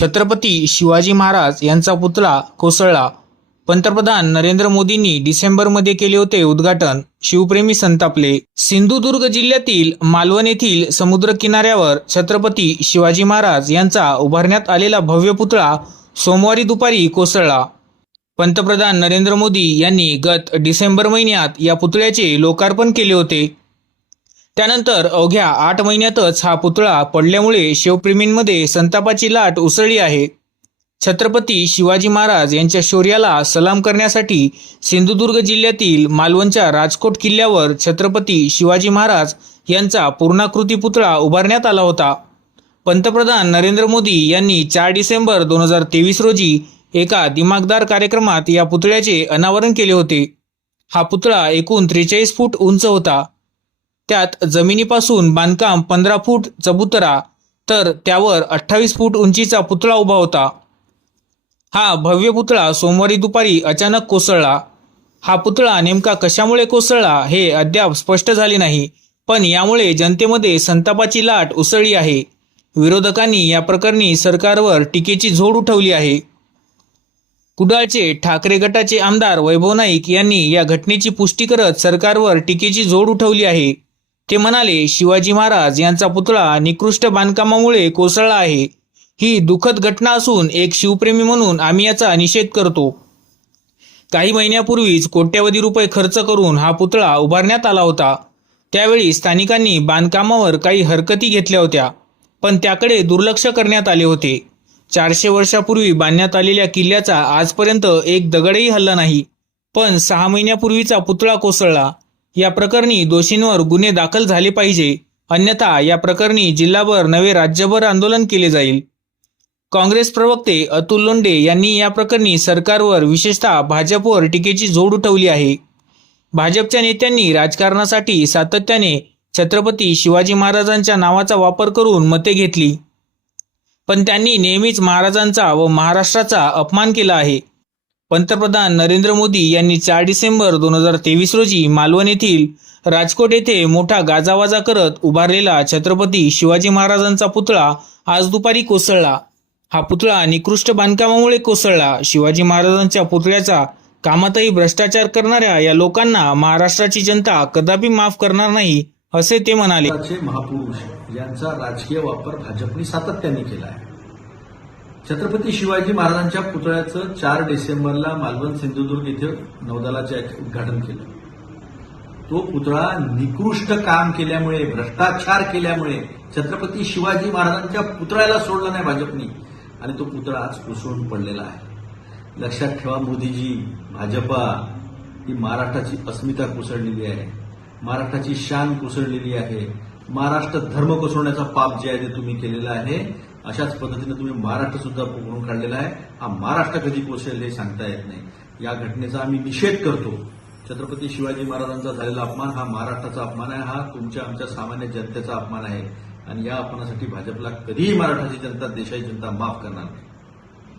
छत्रपती शिवाजी महाराज यांचा पुतळा कोसळला. पंतप्रधान नरेंद्र मोदींनी डिसेंबरमध्ये केले होते उद्घाटन. शिवप्रेमी संतापले. सिंधुदुर्ग जिल्ह्यातील मालवण येथील समुद्र किनाऱ्यावर छत्रपती शिवाजी महाराज यांचा उभारण्यात आलेला भव्य पुतळा सोमवारी दुपारी कोसळला. पंतप्रधान नरेंद्र मोदी यांनी गत डिसेंबर महिन्यात या पुतळ्याचे लोकार्पण केले होते. त्यानंतर अवघ्या आठ महिन्यातच हा पुतळा पडल्यामुळे शिवप्रेमींमध्ये संतापाची लाट उसळली आहे. छत्रपती शिवाजी महाराज यांच्या शौर्याला सलाम करण्यासाठी सिंधुदुर्ग जिल्ह्यातील मालवणच्या राजकोट किल्ल्यावर छत्रपती शिवाजी महाराज यांचा पूर्णाकृती पुतळा उभारण्यात आला होता. पंतप्रधान नरेंद्र मोदी यांनी चार डिसेंबर दोन हजार तेवीस रोजी एका दिमागदार कार्यक्रमात या पुतळ्याचे अनावरण केले होते. हा पुतळा एकूण त्रेचाळीस फूट उंच होता. त्यात जमिनीपासून बांधकाम पंधरा फूट चबुतरा तर त्यावर अठ्ठावीस फूट उंचीचा पुतळा उभा होता. हा भव्य पुतळा सोमवारी दुपारी अचानक कोसळला. हा पुतळा नेमका कशामुळे कोसळला हे अद्याप स्पष्ट झाले नाही पण यामुळे जनतेमध्ये संतापाची लाट उसळली आहे. विरोधकांनी या प्रकरणी सरकारवर टीकेची झोड उठवली आहे. कुडाळचे ठाकरे गटाचे आमदार वैभव नाईक यांनी या घटनेची पुष्टी करत सरकारवर टीकेची झोड उठवली आहे. ते म्हणाले शिवाजी महाराज यांचा पुतळा निकृष्ट बांधकामामुळे कोसळला आहे. ही दुःखद घटना असून एक शिवप्रेमी म्हणून आम्ही याचा निषेध करतो. काही महिन्यापूर्वीच कोट्यवधी रुपये खर्च करून हा पुतळा उभारण्यात आला होता. त्यावेळी स्थानिकांनी बांधकामावर काही हरकती घेतल्या होत्या पण त्याकडे दुर्लक्ष करण्यात आले होते. चारशे वर्षापूर्वी बांधण्यात आलेल्या किल्ल्याचा आजपर्यंत एक दगडही हल्ला नाही पण सहा महिन्यापूर्वीचा पुतळा कोसळला. या प्रकरणी दोषींवर गुन्हे दाखल झाले पाहिजे. अन्यथा या प्रकरणी जिल्हाभर नवे राज्यभर आंदोलन केले जाईल. काँग्रेस प्रवक्ते अतुल लोंडे यांनी या प्रकरणी सरकारवर विशेषतः भाजपवर टीकेची जोड उठवली आहे. भाजपच्या नेत्यांनी राजकारणासाठी सातत्याने छत्रपती शिवाजी महाराजांच्या नावाचा वापर करून मते घेतली. पण त्यांनी नेहमीच महाराजांचा व महाराष्ट्राचा अपमान केला आहे. पंतप्रधान नरेंद्र मोदी यांनी चार डिसेंबर दोन हजार तेवीस रोजी मालवण येथील राजकोट येथे मोठा गाजावाजा करत उभारलेला छत्रपती शिवाजी महाराजांचा पुतळा आज दुपारी कोसळला. हा पुतळा निकृष्ट बांधकामामुळे कोसळला. शिवाजी महाराजांच्या पुतळ्याचा कामातही भ्रष्टाचार करणाऱ्या या लोकांना महाराष्ट्राची जनता कदापि माफ करणार नाही असे ते म्हणाले. महापुरुष यांचा राजकीय वापर भाजपने सातत्याने केला आहे. छत्रपती शिवाजी महाराजांच्या पुतळ्याचं चार डिसेंबरला मालवण सिंधुदुर्ग इथे नौदलाच्या उद्घाटन केलं. तो पुतळा निकृष्ट काम केल्यामुळे भ्रष्टाचार केल्यामुळे छत्रपती शिवाजी महाराजांच्या पुतळ्याला सोडला नाही भाजपनी आणि तो पुतळा आज कोसळून पडलेला आहे. लक्षात ठेवा मोदीजी भाजपा ही महाराष्ट्राची अस्मिता कोसळलेली आहे. महाराष्ट्राची शान कोसळलेली आहे. महाराष्ट्र धर्म कोसळण्याचा पाप जे आहे ते तुम्ही केलेला आहे. अशाच पद्धतीनं तुम्ही महाराष्ट्र सुद्धा पोकळून काढलेला आहे. हा महाराष्ट्र कधी कोसळेल हे सांगता येत नाही. या घटनेचा आम्ही निषेध करतो. छत्रपती शिवाजी महाराजांचा झालेला अपमान हा महाराष्ट्राचा अपमान आहे. हा तुमच्या आमच्या सामान्य जनतेचा अपमान आहे. आणि या अपमानासाठी भाजपला कधीही महाराष्ट्राची जनता देशाची जनता माफ करणार नाही.